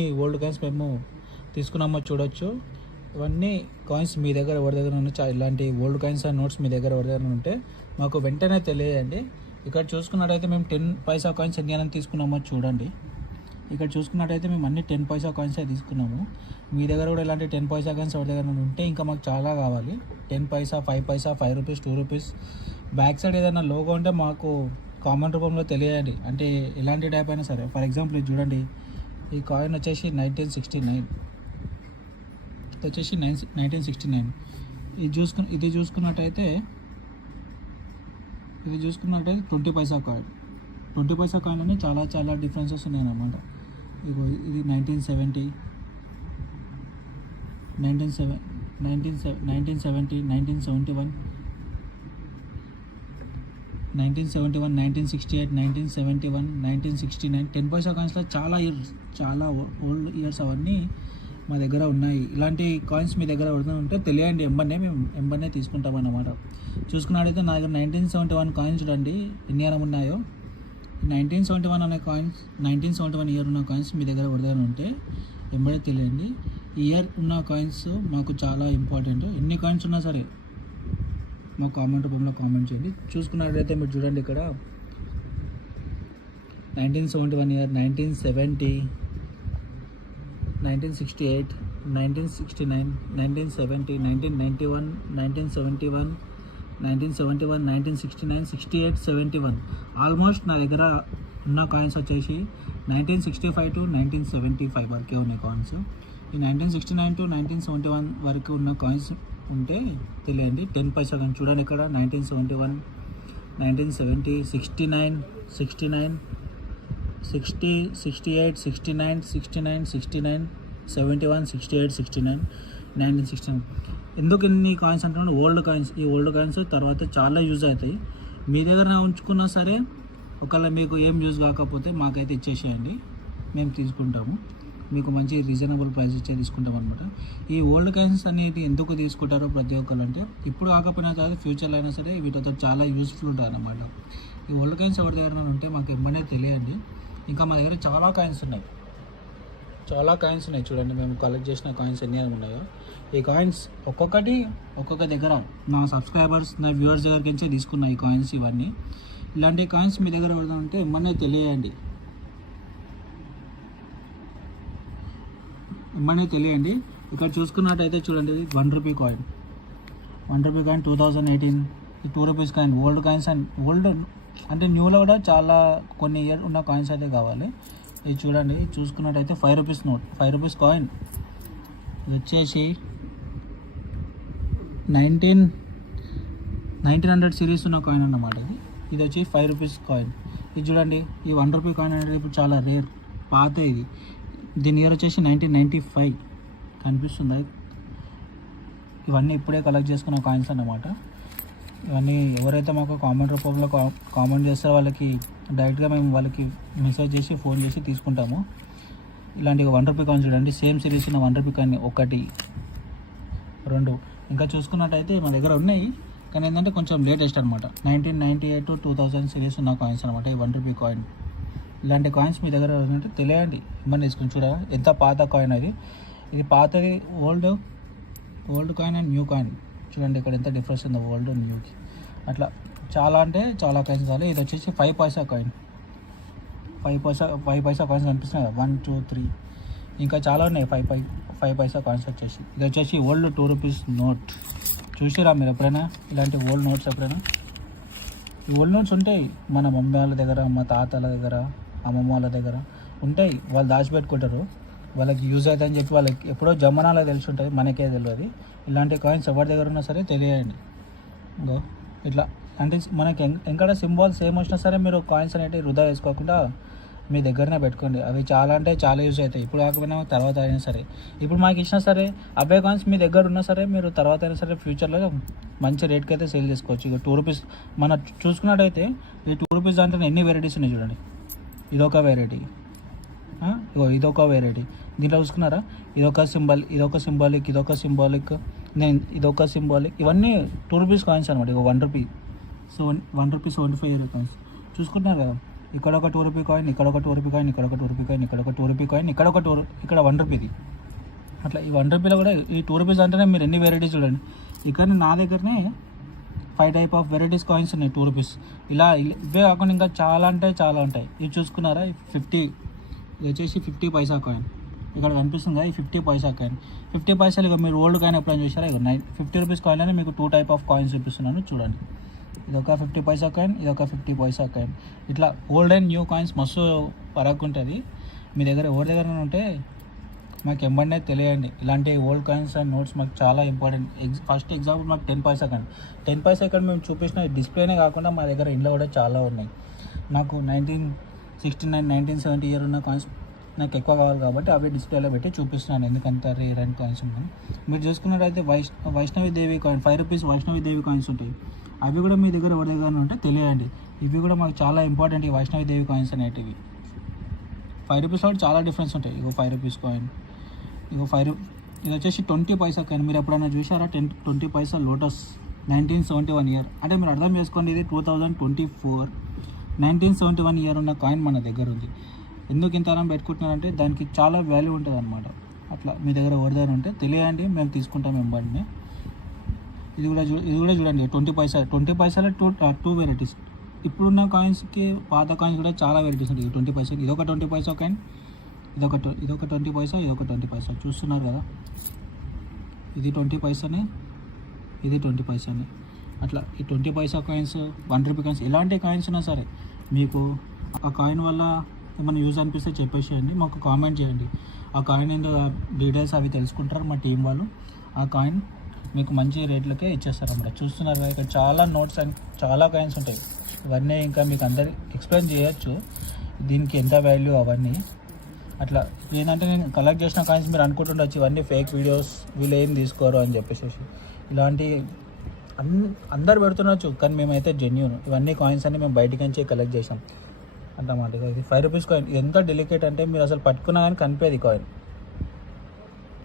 Old coins మేము తీసుకున్నామో చూడొచ్చు. ఇవన్నీ కాయిన్స్ మీ దగ్గర ఎవరి దగ్గర ఉన్న చా- ఇలాంటి ఓల్డ్ కాయిన్స్ అండ్ నోట్స్ మీ దగ్గర ఎవరి దగ్గర ఉంటే మాకు వెంటనే తెలియజేయండి. ఇక్కడ చూసుకున్నట్టయితే మేము టెన్ పైసా కాయిన్స్ ఎన్ని అని తీసుకున్నామో చూడండి. ఇక్కడ చూసుకున్నట్టయితే మేము అన్ని టెన్ పైసా కాయిన్స్ తీసుకున్నాము. మీ దగ్గర కూడా ఇలాంటి టెన్ పైసా కాయిన్స్ ఎవరి దగ్గర ఉంటే ఇంకా మాకు చాలా కావాలి. Ten paisa five paisa five rupees two rupees. Back side ఏదైనా లోగో ఉంటే మాకు కామన్ రూపంలో తెలియండి అంటే ఎలాంటి టైప్ అయినా సరే. ఫర్ ఎగ్జాంపుల్ ఇది చూడండి. ఈ కాయిన్ వచ్చేసి నైన్టీన్ సిక్స్టీ నైన్. ఇది వచ్చేసి నైన్ నైన్టీన్ సిక్స్టీ నైన్. ఇది చూసుకు ఇది చూసుకున్నట్టయితే ఇది చూసుకున్నట్టయితే twenty paisa coin. Twenty paisa coin అని చాలా చాలా డిఫరెన్సెస్ ఉన్నాయన్నమాట. ఇగో ఇది nineteen seventy. Nineteen seven nineteen seven nineteen seventy nineteen seventy one. Nineteen seventy one nineteen sixty eight nineteen seventy one nineteen sixty nine. Ten paisa కాయిన్స్లో చాలా years చాలా old years అవన్నీ మా దగ్గర ఉన్నాయి. ఇలాంటి కాయిన్స్ మీ దగ్గర ఎవరైనా ఉంటే తెలియండి. ఎంబన్నే మేము ఎంబన్నే తీసుకుంటాం అన్నమాట. చూసుకున్నట్టయితే నా దగ్గర నైన్టీన్ సెవెంటీ వన్ కాయిన్స్ చూడండి ఎన్ని అనం ఉన్నాయో. నైన్టీన్ సెవెంటీ వన్ అనే coins nineteen seventy one year ఉన్న కాయిన్స్ మీ దగ్గర ఎవరి ఉంటే ఎంబడే తెలియండి. ఇయర్ ఉన్న కాయిన్స్ మాకు చాలా ఇంపార్టెంట్. ఎన్ని కాయిన్స్ ఉన్నా సరే మా కామెంట్ రూపంలో కామెంట్ చేయండి. చూసుకున్నట్లయితే మీరు చూడండి ఇక్కడ. Nineteen seventy one year nineteen seventy nineteen sixty eight nineteen sixty nine nineteen seventy nineteen ninety one nineteen seventy one nineteen seventy one nineteen sixty nine sixty eight seventy one almost నా దగ్గర ఉన్న coins వచ్చేసి nineteen sixty five to nineteen seventy five వరకే ఉన్నాయి coins ఈ nineteen sixty nine to nineteen seventy one వరకు ఉన్న coins ఉంటే తెలియండి. టెన్ పైసా కానీ చూడండి ఇక్కడ. Nineteen seventy one nineteen seventy sixty nine sixty nine sixty sixty eight sixty nine sixty nine sixty nine seventy one sixty eight sixty nine nineteen sixty nine. ఎందుకు ఇన్ని coins అంటున్నాను ఓల్డ్ కాయిన్స్ ఈ old coins తర్వాత చాలా use అవుతాయి. మీ దగ్గర ఉంచుకున్నా సరే ఒకవేళ మీకు ఏం యూజ్ కాకపోతే మాకైతే ఇచ్చేసేయండి. మేము తీసుకుంటాము. మీకు మంచి రీజనబుల్ ప్రైస్ ఇచ్చే తీసుకుంటాం అనమాట ఈ ఓల్డ్ కాయిన్స్ అనేది ఎందుకు తీసుకుంటారో ప్రతి ఒక్కరు అంటే ఇప్పుడు కాకపోయినా కాదు ఫ్యూచర్లో అయినా సరే వీటితో చాలా యూస్ఫుల్ ఉంటుంది అనమాట ఈ ఓల్డ్ కాయిన్స్ ఎవరి దగ్గర ఉంటే మాకు ఇమ్మనే తెలియండి. ఇంకా మా దగ్గర చాలా కాయిన్స్ ఉన్నాయి. చాలా కాయిన్స్ ఉన్నాయి చూడండి మేము కలెక్ట్ చేసిన కాయిన్స్ ఎన్ని ఉన్నాయో. ఈ కాయిన్స్ ఒక్కొక్కటి ఒక్కొక్క దగ్గర నా సబ్స్క్రైబర్స్ నా వ్యూవర్స్ దగ్గరికి నుంచే తీసుకున్న ఈ కాయిన్స్ ఇవన్నీ. ఇలాంటి కాయిన్స్ మీ దగ్గర ఎవరైనా ఉంటే ఇమ్మనే తెలియండి. ఇమ్మనే తెలియండి. ఇక్కడ చూసుకున్నట్టయితే చూడండి ఇది one rupee coin one rupee coin two thousand eighteen two rupees coin old coins and old అంటే న్యూలో కూడా చాలా కొన్ని ఇయర్ ఉన్న కాయిన్స్ అయితే కావాలి. ఇది చూడండి చూసుకున్నట్టయితే five rupees note five rupees coin ఇది వచ్చేసి నైన్టీన్ నైన్టీన్ హండ్రెడ్ సిరీస్ ఉన్న కాయిన్ అన్నమాట ఇది. ఇది వచ్చి ఫైవ్ రూపీస్ కాయిన్ ఇది చూడండి ఈ వన్ రూపీ కాయిన్ అనేది ఇప్పుడు చాలా రేర్ పాత ఇది. దీని ఇయర్ వచ్చేసి నైన్టీన్ నైంటీ ఫైవ్ కనిపిస్తుంది? ఇవన్నీ ఇప్పుడే కలెక్ట్ చేసుకున్న కాయిన్స్ అన్నమాట. ఇవన్నీ ఎవరైతే మాకు కామెంట్ రూపంలో కా- కామెంట్ చేస్తారో వాళ్ళకి డైరెక్ట్గా మేము వాళ్ళకి మెసేజ్ చేసి ఫోన్ చేసి తీసుకుంటాము. ఇలాంటి వన్ రూపీ కాయిన్ చూడండి. సేమ్ సిరీస్ ఉన్న వన్ రూపీ కాయిన్ ఒకటి రెండు. ఇంకా చూసుకున్నట్టయితే మా దగ్గర ఉన్నాయి. కానీ ఏంటంటే కొంచెం లేటెస్ట్ అనమాట nineteen ninety eight to two thousand series ఉన్న కాయిన్స్ అనమాట ఈ వన్ రూపీ కాయిన్ ఇలాంటి కాయిన్స్ మీ దగ్గర ఉంటే తెలియండి. ఇబ్బంది తీసుకుని చూడరా. ఎంత పాత కాయిన్ అది? ఇది పాతది old old coin and new coin చూడండి ఇక్కడ ఎంత డిఫరెన్స్ ఉందో ఓల్డ్ అండ్ న్యూకి అట్లా చాలా అంటే చాలా కాయిన్స్ కావాలి. ఇది వచ్చేసి five paisa coin five paisa five paisa coins కనిపిస్తున్నాయి. కదా వన్ టూ త్రీ ఇంకా చాలా ఉన్నాయి. ఫైవ్ పై ఫైవ్ పైసా కాయిన్స్ వచ్చేసి. ఇది వచ్చేసి ఓల్డ్ టూ రూపీస్ నోట్ చూసిరా మీరు ఎప్పుడైనా? ఇలాంటి ఓల్డ్ నోట్స్ ఎప్పుడైనా? ఈ ఓల్డ్ నోట్స్ ఉంటాయి మన మమ్మీ వాళ్ళ దగ్గర మా తాతల దగ్గర. అమ్మమ్మ వాళ్ళ దగ్గర ఉంటాయి. వాళ్ళు దాచిపెట్టుకుంటారు. వాళ్ళకి యూజ్ అవుతుందని చెప్పి వాళ్ళకి ఎప్పుడో జమనాలో తెలిసి ఉంటుంది మనకే తెలియదు ఇలాంటి కాయిన్స్ ఎవరి దగ్గర ఉన్నా సరే తెలియండి. ఇంకో ఇట్లా అంటే మనకి ఎం- ఎక్కడ సింబాల్స్ ఏం వచ్చినా సరే మీరు కాయిన్స్ అనేవి వృధా వేసుకోకుండా మీ దగ్గరనే పెట్టుకోండి. అవి చాలా అంటే చాలా యూజ్ అవుతాయి. ఇప్పుడు కాకపోయినా తర్వాత అయినా సరే. ఇప్పుడు మాకు ఇచ్చినా సరే అబ్బాయి కాయిన్స్ మీ దగ్గర ఉన్నా సరే మీరు తర్వాత అయినా సరే ఫ్యూచర్లో మంచి రేట్కి అయితే సేల్ చేసుకోవచ్చు. ఇక టూ రూపీస్ మన చూసుకున్నట్టయితే ఈ టూ రూపీస్ దాంట్లో ఎన్ని వెరైటీస్ ఉన్నాయి చూడండి. ఇదొక వెరైటీ ఇగో ఇదొక వెరైటీ దీంట్లో చూసుకున్నారా? ఇదొక సింబల్ ఇదొక సింబాలిక్ ఇదొక సింబాలిక్ నేను ఇదొక సింబాలిక్ ఇవన్నీ టూ రూపీస్ కాయిన్స్ అనమాట ఇక one rupee so one rupee seventy five coins చూసుకుంటున్నారు కదా? ఇక్కడ ఒక టూ రూపీ కాయిన్ ఇక్కడ ఒక టూ రూపీ కాయిన్ ఇక్కడ ఒక టూ రూపీ కాయిన్ ఇక్కడ ఒక టూ రూపీ కాయిన్ ఇక్కడ ఒక టూ ఇక్కడ వన్ రూపీది అట్లా ఈ వన్ రూపీలో కూడా ఈ టూ రూపీస్ అంటేనే మీరు ఎన్ని వెరైటీస్ చూడండి. ఇక్కడ నా దగ్గరనే five type of varieties coins ఉన్నాయి టూ రూపీస్ ఇలా ఇలా- ఇవే కాకుండా ఇంకా చాలా అంటే చాలా ఉంటాయి. ఇవి చూసుకున్నారా? ఫిఫ్టీ ఇది వచ్చేసి ఫిఫ్టీ పైసా కాయిన్ ఇక్కడ కనిపిస్తుంది కదా ఈ ఫిఫ్టీ పైసా కాయిన్ ఫిఫ్టీ పైసలు ఇక మీరు ఓల్డ్ కాయిన్ ఎప్పుడైనా చూసారా ఇక నైన్ ఫిఫ్టీ రూపీస్ కాయిన్ అని మీకు టూ టైప్ ఆఫ్ కాయిన్స్ చూపిస్తున్నాను చూడండి. ఇది ఒక ఫిఫ్టీ పైసా కాయిన్ ఇది ఒక ఫిఫ్టీ పైసా కాయిన్ ఇట్లా ఓల్డ్ అండ్ న్యూ కాయిన్స్ మస్తు పరాకు ఉంటుంది మీ దగ్గర ఎవరి దగ్గర ఉంటే మాకు ఎంబడినే తెలియండి. ఇలాంటి ఓల్డ్ కాయిన్స్ అండ్ నోట్స్ మాకు చాలా ఇంపార్టెంట్ ఎగ్జ్ ఫస్ట్ ఎగ్జాంపుల్ మాకు టెన్ పైసా కానీ టెన్ పైసా ఇక్కడ మేము చూపించిన డిస్ప్లేనే కాకుండా మా దగ్గర ఇంట్లో కూడా చాలా ఉన్నాయి. నాకు nineteen sixty nine nineteen seventy year ఉన్న కాయిన్స్ నాకు ఎక్కువ కావాలి కాబట్టి అవి డిస్ప్లేలో పెట్టి చూపిస్తున్నాను. ఎందుకంత రేర్ అండ్ కాయిన్స్ ఉన్నాయి. మీరు చూసుకున్నట్టయితే Vaish Vaishnavi Devi coin five rupees Vaishnavi Devi coins ఉంటాయి. అవి కూడా మీ దగ్గర ఎవరి దగ్గర ఉంటే తెలియండి. ఇవి కూడా మాకు చాలా ఇంపార్టెంట్ ఈ వైష్ణవి దేవి కాయిన్స్ అనేటివి. ఫైవ్ రూపీస్ కూడా చాలా డిఫరెన్స్ ఉంటాయి. ఇక ఫైవ్ రూపీస్ కాయిన్ ఇగో ఫైవ్ ఇది వచ్చేసి ట్వంటీ పైసా కాయిన్ మీరు ఎప్పుడైనా చూసారా ten twenty paisa lotus. Nineteen seventy one year. అంటే మీరు అర్థం చేసుకోండి ఇది two thousand twenty four. Nineteen seventy one year ఉన్న కాయిన్ మన దగ్గర ఉంది. ఎందుకు ఇంత అనం పెట్టుకుంటున్నారంటే దానికి చాలా వాల్యూ ఉంటుంది అనమాట అట్లా మీ దగ్గర ఎవరి దగ్గర ఉంటే తెలియండి మేము తీసుకుంటాం వెంబడిని ఇది కూడా చూ ఇది కూడా చూడండి. ట్వంటీ పైసా ట్వంటీ పైసాలో టూ టూ వెరైటీస్ ఇప్పుడున్న కాయిన్స్కి పాత కాయిన్స్ కూడా చాలా వెరైటీస్ ఉంటాయి. ట్వంటీ పైసా ఒక ట్వంటీ పైసా కాయిన్. ఇదొక ఇదొక ట్వంటీ పైసా ఇదొక ట్వంటీ పైసా? చూస్తున్నారు కదా? ఇది ట్వంటీ పైసానే ఇది ట్వంటీ పైసానే. అట్లా ఈ twenty paisa coins one rupee coins ఎలాంటి కాయిన్స్ ఉన్నా సరే మీకు ఆ కాయిన్ వల్ల ఏమైనా యూజ్ అనిపిస్తే చెప్పేసేయండి. మాకు కామెంట్ చేయండి. ఆ కాయిన్ ఏందో డీటెయిల్స్ అవి తెలుసుకుంటారు మా టీం వాళ్ళు. ఆ కాయిన్ మీకు మంచి రేట్లకే ఇచ్చేస్తారు అన్నమాట. చూస్తున్నారు కదా ఇక్కడ చాలా నోట్స్ అండ్ చాలా కాయిన్స్ ఉంటాయి. ఇవన్నీ ఇంకా మీకు అందరి ఎక్స్ప్లెయిన్ చేయొచ్చు. దీనికి ఎంత వాల్యూ అవన్నీ. అట్లా ఏంటంటే నేను కలెక్ట్ చేసిన కాయిన్స్ మీరు అనుకుంటుండొచ్చు ఇవన్నీ ఫేక్ వీడియోస్ వీళ్ళు ఏం తీసుకోరు అని చెప్పేసి ఇలాంటి అన్ అందరు పెడుతుండొచ్చు కానీ మేమైతే జెన్యున్ ఇవన్నీ కాయిన్స్ అన్ని మేము బయటికి నుంచి కలెక్ట్ చేసాం అంటమాట ఇది ఫైవ్ రూపీస్ కాయిన్ ఎంత డెలికేట్ అంటే మీరు అసలు పట్టుకున్నా కానీ కనిపేది coin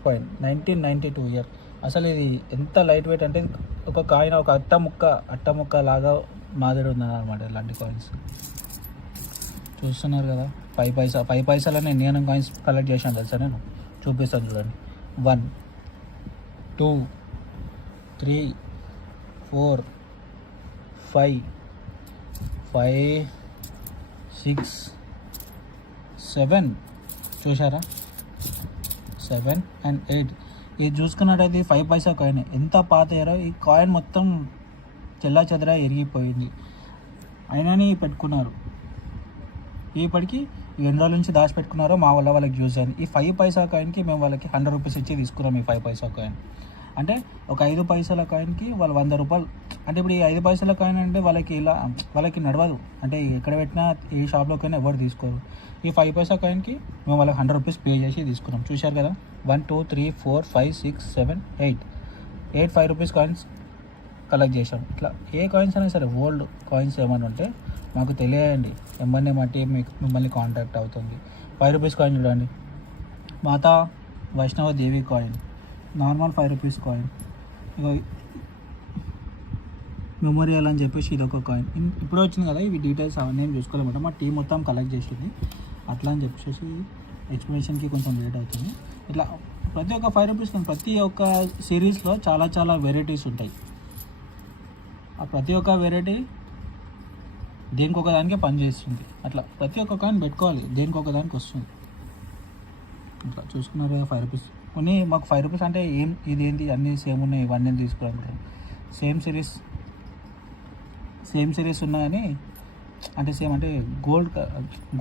coin nineteen ninety two year అసలు ఇది ఎంత లైట్ వెయిట్ అంటే ఒక కాయిన్ ఒక అట్ట ముక్క అట్ట ముక్క లాగా మాదిరి ఉందన్నమాట ఇలాంటి కాయిన్స్ చూస్తున్నారు కదా. ఫైవ్ పైసా ఫైవ్ పైసాలనే నేను కాయిన్స్ కలెక్ట్ చేశాను తెలుసా నేను? చూపిస్తాను చూడండి. One two three four five five six seven చూసారా సెవెన్ అండ్ ఎయిట్ ఇది చూసుకున్నట్టయితే ఫైవ్ పైసా కాయిన్ ఎంత పాత అయ్యారో ఈ కాయిన్ మొత్తం చెల్లా చెదరా ఎరిగిపోయింది. అయినాని పెట్టుకున్నారు. ఇప్పటికి ఎన్ని రోజుల నుంచి దాచిపెట్టుకున్నారో మా వల్ల వాళ్ళకి యూజ్ అయింది. ఈ ఫైవ్ పైసా కాయిన్కి మేము వాళ్ళకి హండ్రెడ్ రూపీస్ ఇచ్చి తీసుకున్నాం ఈ ఫైవ్ పైసా కాయిన్ అంటే ఒక ఐదు పైసల కాయిన్కి వాళ్ళు వంద రూపాయలు. అంటే ఇప్పుడు ఈ ఐదు పైసల కాయిన్ అంటే వాళ్ళకి ఇలా వాళ్ళకి నడవదు. అంటే ఎక్కడ పెట్టినా ఏ షాప్లోకైనా ఎవరు తీసుకోరు. ఈ ఫైవ్ పైసా కాయిన్కి మేము వాళ్ళకి హండ్రెడ్ రూపీస్ పే చేసి తీసుకున్నాం. చూశారు కదా? One two three four five six seven eight eight five rupees coins collect చేసాం ఇట్లా ఏ కాయిన్స్ అయినా సరే ఓల్డ్ కాయిన్స్ ఏమైనా ఉంటే మాకు తెలియండి ఎంబన్నే మా టీం మీకు మిమ్మల్ని కాంటాక్ట్ అవుతుంది. ఫైవ్ రూపీస్ కాయిన్ చూడండి. Mata Vaishnav Devi coin normal five rupees coin memorial అని చెప్పేసి ఇది ఒక కాయిన్ ఇప్పుడు వచ్చింది కదా ఇవి డీటెయిల్స్ అవన్నీ ఏం చూసుకోలేమాట. మా టీం మొత్తం కలెక్ట్ చేసింది. అట్లా అని చెప్పేసి ఎక్స్ప్లెనేషన్కి కొంచెం లేట్ అవుతుంది. ఇట్లా ప్రతి ఒక్క ఫైవ్ రూపీస్ ప్రతి ఒక్క సిరీస్లో చాలా చాలా వెరైటీస్ ఉంటాయి. ఆ ప్రతి ఒక్క వెరైటీ దేనికి ఒక దానికే పనిచేస్తుంది అట్లా ప్రతి ఒక్క కాయిన్ పెట్టుకోవాలి. దేనికి ఒక దానికి వస్తుంది. ఇట్లా చూసుకున్నారు కదా ఫైవ్ రూపీస్ కొన్ని మాకు ఫైవ్ రూపీస్ అంటే ఏం ఇది ఏంటి అన్నీ సేమ్ ఉన్నాయి ఇవన్నీ తీసుకోవాలంటారు సేమ్ సిరీస్ సేమ్ సిరీస్ ఉన్నా కానీ అంటే సేమ్ అంటే గోల్డ్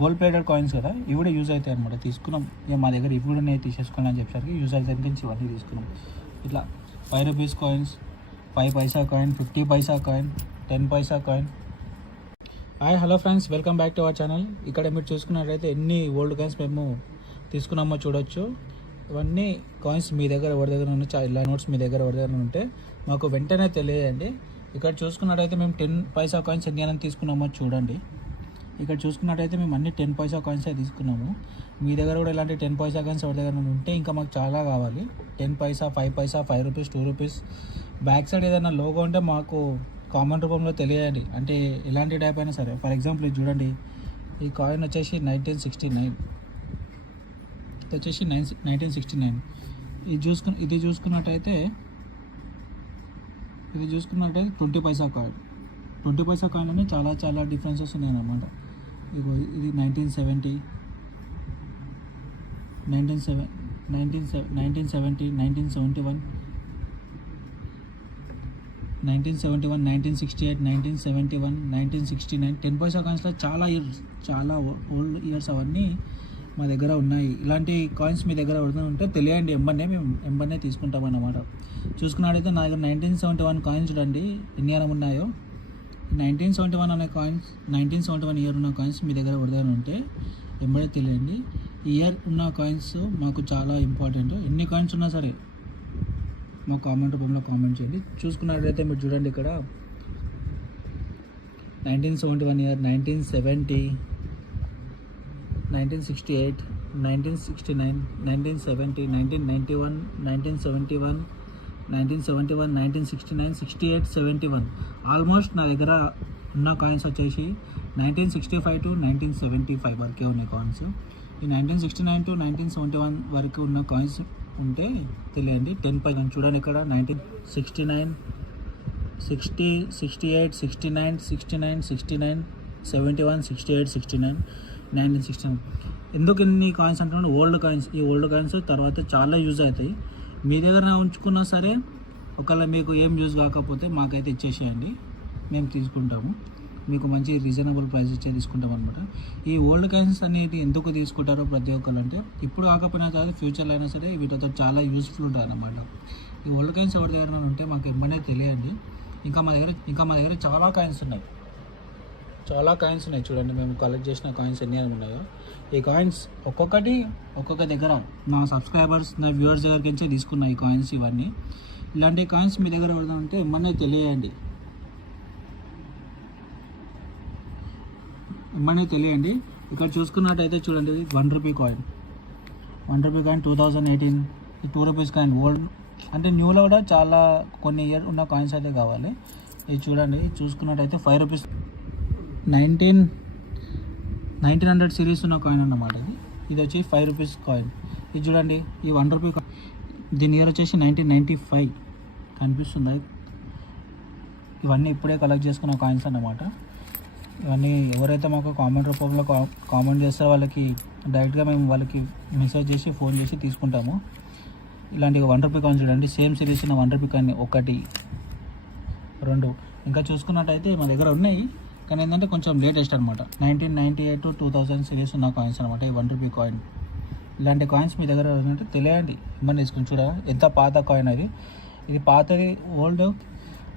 గోల్డ్ ప్లేటెడ్ కాయిన్స్ కదా ఇవి కూడా యూజ్ అవుతాయి అనమాట తీసుకున్నాం. ఇక మా దగ్గర ఇవి కూడా నేను తీసేసుకున్నాను అని చెప్పేసరికి యూజ్ అవుతాయి. నుంచి ఇవన్నీ తీసుకున్నాం. ఇట్లా five rupees coins five paisa coin fifty paisa coin ten paisa coin hi hello friends welcome back to our channel ఇక్కడ మీరు చూసుకున్నట్లయితే ఎన్ని ఓల్డ్ కాయిన్స్ మేము తీసుకున్నామో చూడొచ్చు. ఇవన్నీ కాయిన్స్ మీ దగ్గర ఎవరి దగ్గర ఉన్న ఇలా నోట్స్ మీ దగ్గర ఎవరి దగ్గర ఉంటే మాకు వెంటనే తెలియజేయండి. ఇక్కడ చూసుకున్నట్టయితే మేము టెన్ పైసా కాయిన్స్ ఎన్ని తీసుకున్నామో చూడండి. ఇక్కడ చూసుకున్నట్టయితే మేము అన్ని టెన్ పైసా కాయిన్స్ తీసుకున్నాము. మీ దగ్గర కూడా ఇలాంటి టెన్ పైసా కాయిన్స్ ఎవరి దగ్గర ఉంటే ఇంకా మాకు చాలా కావాలి. Ten paisa five paisa five rupees two rupees back side ఏదైనా లోగో ఉంటే మాకు కామెంట్ రూపంలో తెలియండి అంటే ఎలాంటి టైప్ అయినా సరే. ఫర్ ఎగ్జాంపుల్ ఇది చూడండి. ఈ కాయిన్ వచ్చేసి నైన్టీన్ సిక్స్టీ నైన్ ఇది వచ్చేసి నైన్ నైన్టీన్ సిక్స్టీ నైన్ ఇది చూసుకుని ఇది చూసుకున్నట్టయితే ఇది చూసుకున్నట్టయితే twenty paisa coin twenty paisa కాయిన్లోనే చాలా చాలా డిఫరెన్సెస్ ఉన్నాయన్నమాట. ఇగో ఇది nineteen seventy nineteen seven nineteen seven nineteen seventy nineteen seventy one nineteen seventy one nineteen sixty eight nineteen seventy one nineteen sixty nine ten paisa కాయిన్స్లో చాలా years చాలా old years అవన్నీ మా దగ్గర ఉన్నాయి. ఇలాంటి కాయిన్స్ మీ దగ్గర ఎవరితో ఉంటే తెలియండి ఎంబర్నే మేము ఎంబర్నే తీసుకుంటాం అన్నమాట చూసుకున్నట్టయితే నా దగ్గర నైన్టీన్ సెవెంటీ వన్ కాయిన్స్ చూడండి ఎన్ని అనం ఉన్నాయో. నైన్టీన్ సెవెంటీ వన్ అనే coins nineteen seventy one year ఉన్న కాయిన్స్ మీ దగ్గర ఎవరిదైనా ఉంటే ఎంబడే తెలియండి. ఇయర్ ఉన్న కాయిన్స్ మాకు చాలా ఇంపార్టెంట్ ఎన్ని కాయిన్స్ ఉన్నా సరే మా కామెంట్ రూపంలో కామెంట్ చేయండి. చూసుకున్నట్లయితే మీరు చూడండి ఇక్కడ. Nineteen seventy one year nineteen seventy nineteen sixty eight nineteen sixty nine nineteen seventy nineteen ninety one nineteen seventy one nineteen seventy one nineteen sixty nine sixty eight seventy one almost నా దగ్గర ఉన్న coins వచ్చేసి nineteen sixty five to nineteen seventy five వరకే ఉన్నాయి coins ఈ nineteen sixty nine to nineteen seventy one వరకు ఉన్న coins ఉంటే తెలియండి. టెన్ పై చూడండి ఇక్కడ. Nineteen sixty nine sixty sixty eight sixty nine sixty nine sixty nine seventy one sixty eight sixty nine nineteen sixty nine ఎందుకు ఇన్ని కాయిన్స్ అంటున్నాను? ఓల్డ్ కాయిన్స్ ఈ ఓల్డ్ కాయిన్స్ తర్వాత చాలా యూజ్ అవుతాయి. మీ దగ్గర ఉంచుకున్నా సరే ఒకవేళ మీకు ఏం యూజ్ కాకపోతే మాకైతే ఇచ్చేసేయండి. మేము తీసుకుంటాము. మీకు మంచి రీజనబుల్ ప్రైస్ ఇచ్చే తీసుకుంటాం అనమాట ఈ ఓల్డ్ కాయిన్స్ అనేది ఎందుకు తీసుకుంటారో ప్రతి ఒక్కరు అంటే ఇప్పుడు కాకపోయినా కాదు ఫ్యూచర్లో అయినా సరే వీటితో చాలా యూస్ఫుల్ ఉంటుంది అనమాట ఈ ఓల్డ్ కాయిన్స్ ఎవరి దగ్గర ఉంటే మాకు ఇమ్మనే తెలియండి. ఇంకా మా దగ్గర ఇంకా మా దగ్గర చాలా కాయిన్స్ ఉన్నాయి. చాలా కాయిన్స్ ఉన్నాయి చూడండి మేము కలెక్ట్ చేసిన కాయిన్స్ ఎన్ని ఉన్నాయో. ఈ కాయిన్స్ ఒక్కొక్కటి ఒక్కొక్క దగ్గర నా సబ్స్క్రైబర్స్ నా వ్యూవర్స్ దగ్గరికి నుంచి తీసుకున్న ఈ కాయిన్స్ ఇవన్నీ. ఇలాంటి కాయిన్స్ మీ దగ్గర ఎవరైనా ఉంటే ఇమ్మనే తెలియండి. ఏమన్నా తెలియండి. ఇక్కడ చూసుకున్నట్టయితే చూడండి one rupee coin one rupee coin two thousand eighteen ఈ టూ రూపీస్ కాయిన్ ఓల్డ్ అంటే న్యూలో కూడా చాలా కొన్ని ఇయర్ ఉన్న కాయిన్స్ అయితే కావాలి. ఇది చూడండి చూసుకున్నట్టయితే five rupees nineteen nineteen hundred series ఉన్న కాయిన్ అన్నమాట ఇది. ఇది వచ్చి ఫైవ్ రూపీస్ కాయిన్ ఇది చూడండి ఈ వన్ రూపీ కాయిన్ దీని ఇయర్ వచ్చేసి నైన్టీన్ నైంటీ ఫైవ్ కనిపిస్తుంది? ఇవన్నీ ఇప్పుడే కలెక్ట్ చేసుకున్న కాయిన్స్ అన్నమాట. ఇవన్నీ ఎవరైతే మాకు కామెంట్ రూపంలో కా- కామెంట్ చేస్తారో వాళ్ళకి డైరెక్ట్గా మేము వాళ్ళకి మెసేజ్ చేసి ఫోన్ చేసి తీసుకుంటాము. ఇలాంటి వన్ రూపీ కాయిన్ చూడండి సేమ్ సిరీస్ ఉన్న వన్ రూపీ కాయిన్ ఒకటి రెండు. ఇంకా చూసుకున్నట్టయితే మా దగ్గర ఉన్నాయి. కానీ ఏంటంటే కొంచెం లేటెస్ట్ అనమాట nineteen ninety eight to two thousand series ఉన్న కాయిన్స్ అనమాట ఈ వన్ రూపీ కాయిన్ ఇలాంటి కాయిన్స్ మీ దగ్గర ఉంటే తెలియండి. ఇమ్మని తీసుకుని చూడ ఎంత పాత కాయిన్ అది. ఇది పాతది ఓల్డ్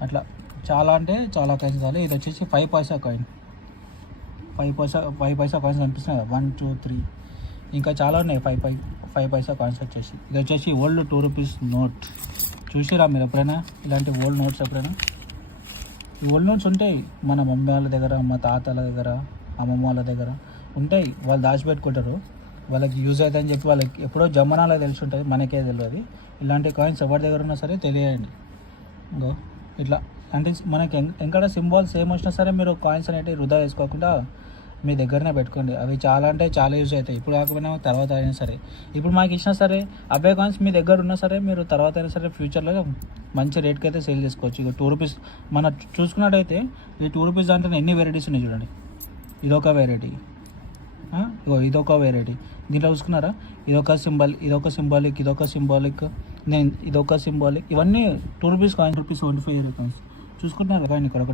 అట్లా. చాలా అంటే చాలా కాయిన్స్ కావాలి. ఇది వచ్చేసి five paisa coin five paisa five paisa coins కనిపిస్తున్నాయి కదా. వన్ టూ త్రీ ఇంకా చాలా ఉన్నాయి ఫైవ్ పై ఫైవ్ పైసా కాయిన్స్ వచ్చేసి. ఇది వచ్చేసి ఓల్డ్ టూ రూపీస్ నోట్ చూసిరా మీరు ఎప్పుడైనా? ఇలాంటి ఓల్డ్ నోట్స్ ఎప్పుడైనా? ఈ ఓల్డ్ నోట్స్ ఉంటాయి మన మమ్మీ వాళ్ళ దగ్గర మా తాతల దగ్గర అమ్మమ్మ వాళ్ళ దగ్గర ఉంటాయి. వాళ్ళు దాచిపెట్టుకుంటారు. వాళ్ళకి యూజ్ అవుతాయని చెప్పి వాళ్ళకి ఎప్పుడో జమనాలో తెలిసి ఉంటుంది. మనకే తెలియదు. ఇలాంటి కాయిన్స్ ఎవరి దగ్గర ఉన్నా సరే తెలియండి. ఇంకో ఇట్లా. అంటే మనకి ఎక్కడ సింబాల్స్ ఏం వచ్చినా సరే మీరు కాయిన్స్ అనేవి వృధా వేసుకోకుండా మీ దగ్గరనే పెట్టుకోండి. అవి చాలా అంటే చాలా యూజ్ అవుతాయి. ఇప్పుడు కాకపోయినా తర్వాత అయినా సరే. ఇప్పుడు మాకు ఇచ్చినా సరే అవే కాయిన్స్ మీ దగ్గర ఉన్నా సరే మీరు తర్వాత అయినా సరే ఫ్యూచర్లో మంచి రేట్కి అయితే సేల్ చేసుకోవచ్చు. ఇక టూ రూపీస్ మన చూసుకున్నట్టయితే ఈ టూ రూపీస్ దాంట్లో ఎన్ని వెరైటీస్ ఉన్నాయి చూడండి. ఇదొక వెరైటీ ఇగో ఇదొక వెరైటీ దీంట్లో చూసుకున్నారా? ఇదొక సింబల్ ఇదొక సింబాలిక్ ఇదొక సింబాలిక్ నేను ఇదొక సింబాలిక్ ఇవన్నీ two rupees coin rupees twenty five coins చూసుకుంటున్నారు? కాయిన్ ఇక్కడ ఒకటి.